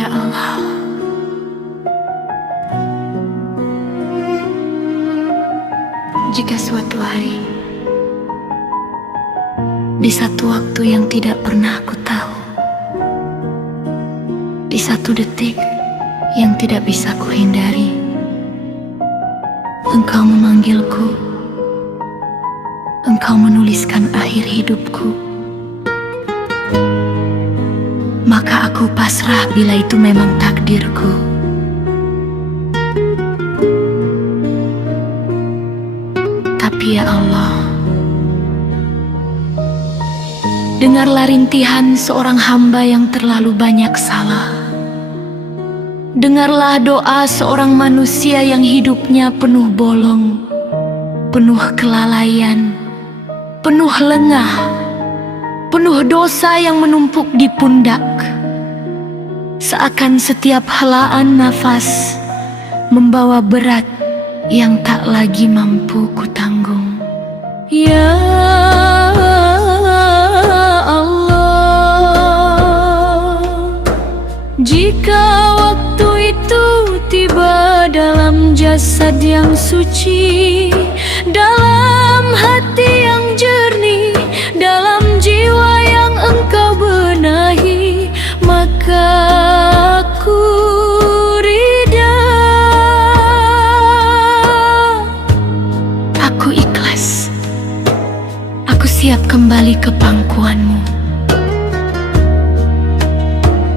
Ya Allah, jika suatu hari, di satu waktu yang tidak pernah aku tahu, di satu detik yang tidak bisa kuhindari, Engkau memanggilku, Engkau menuliskan akhir hidupku, maka aku pasrah bila itu memang takdirku. Tapi ya Allah, dengarlah rintihan seorang hamba yang terlalu banyak salah. Dengarlah doa seorang manusia yang hidupnya penuh bolong, penuh kelalaian, penuh lengah, penuh dosa yang menumpuk di pundak. Seakan setiap helaan nafas membawa berat yang tak lagi mampu kutanggung. Ya Allah, jika waktu itu tiba dalam jasad yang suci, dalam hati yang jernih, dalam jiwa yang Engkau benahi, maka aku ridha. Aku ikhlas, aku siap kembali ke pangkuanmu.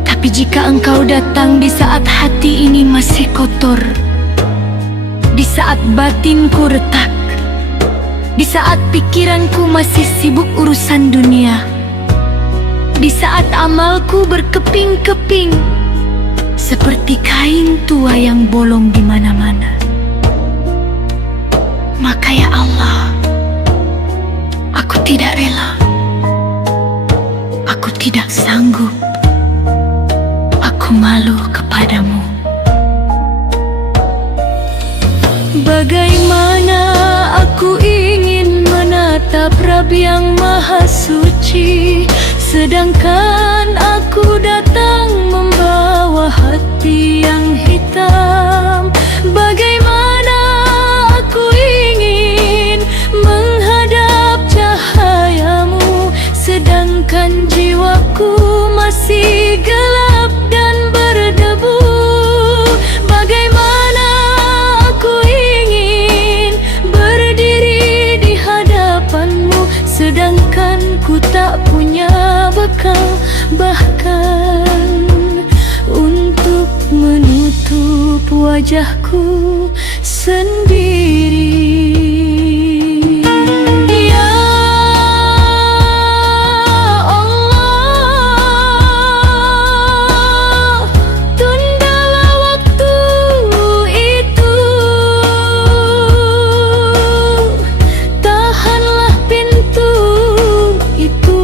Tapi jika Engkau datang di saat hati ini masih kotor, di saat batinku retak, di saat pikiranku masih sibuk urusan dunia, di saat amalku berkeping-keping seperti kain tua yang bolong di mana-mana, maka ya Allah, aku tidak rela, aku tidak sanggup, aku malu kepadamu. Bagaimana aku ingin menatap Rabb yang Maha Suci, sedangkan aku datang membawa hati yang hitam. Bagaimana aku ingin menghadap cahayamu, sedangkan jiwaku masih gelap dan berdebu. Bagaimana aku ingin berdiri di hadapanmu, sedangkan ku tak punya bekal, bahkan untuk menutup wajahku sendiri. Ya Allah, tundalah waktu itu, tahanlah pintu itu,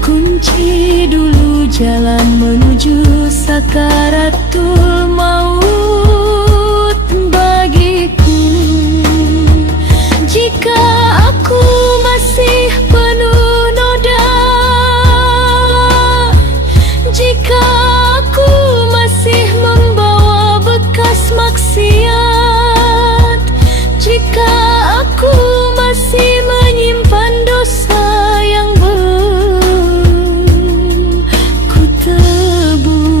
kunci dulu jalan menuju sakaratul maut bagiku. Jika aku masih penuh noda, jika aku masih membawa bekas maksiat, jika aku masih menyimpan dosa yang belum ku tebus,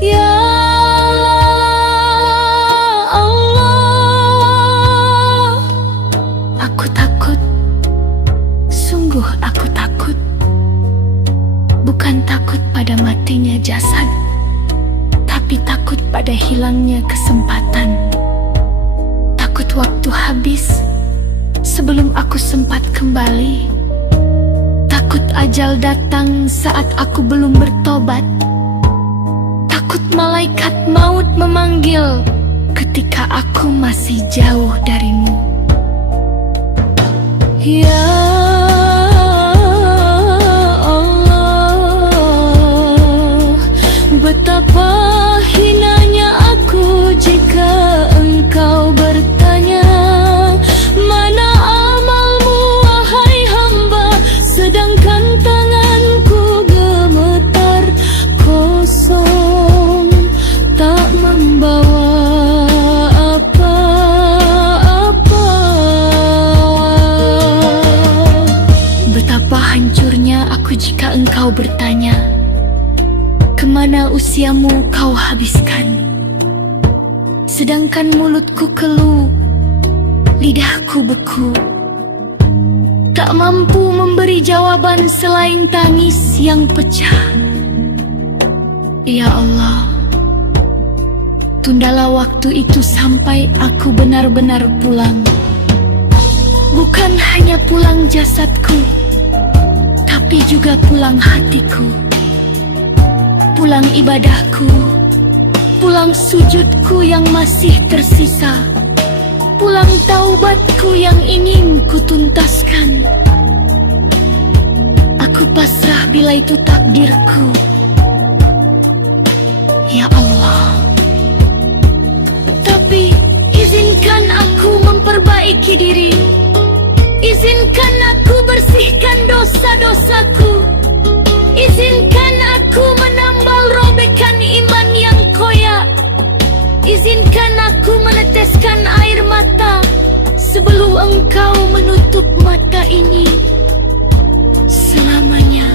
ya Allah, aku takut, sungguh aku takut. Bukan takut pada matinya jasad, tapi takut pada hilangnya kesempatan. Takut waktu habis sebelum aku sempat kembali. Takut ajal datang saat aku belum bertobat. Takut malaikat maut memanggil ketika aku masih jauh darimu. Ya Allah, betapa hinanya aku jika Engkau bertanya, mana amalmu wahai hamba, sedangkan tanganku gemetar. Betapa hancurnya aku jika engkau bertanya, kemana usiamu kau habiskan? Sedangkan mulutku keluh, lidahku beku, tak mampu memberi jawaban selain tangis yang pecah. Ya Allah, tundalah waktu itu sampai aku benar-benar pulang. Bukan hanya pulang jasadku, tapi juga pulang hatiku, pulang ibadahku, pulang sujudku yang masih tersisa, pulang taubatku yang ingin kutuntaskan. Aku pasrah bila itu takdirku. Ya Allah, tapi izinkan aku memperbaiki diri. Izinkan aku bersihkan dosa-dosaku. Izinkan aku menambal robekan iman yang koyak. Izinkan aku meneteskan air mata sebelum engkau menutup mata ini selamanya.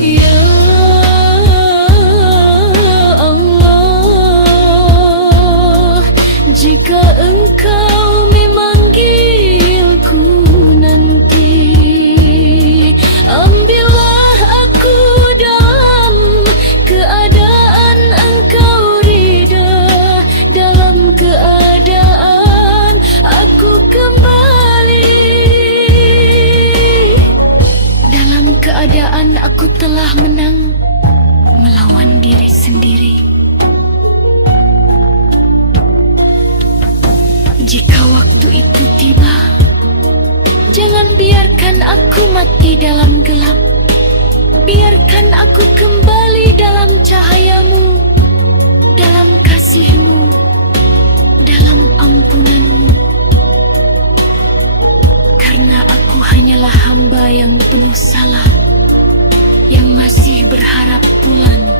Ya Allah, jika engkau memanggilku nanti, ambillah aku dalam keadaan engkau ridha, dalam keadaan aku kembali, dalam keadaan aku telah menang melawan diri sendiri. Jika waktu itu tiba, jangan biarkan aku mati dalam gelap. Biarkan aku kembali dalam cahayamu, dalam kasihmu, dalam ampunanmu. Karena aku hanyalah hamba yang penuh salah, yang masih berharap pulang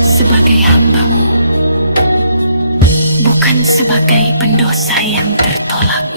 sebagai hambamu, bukan sebagai pendosa yang tertolak.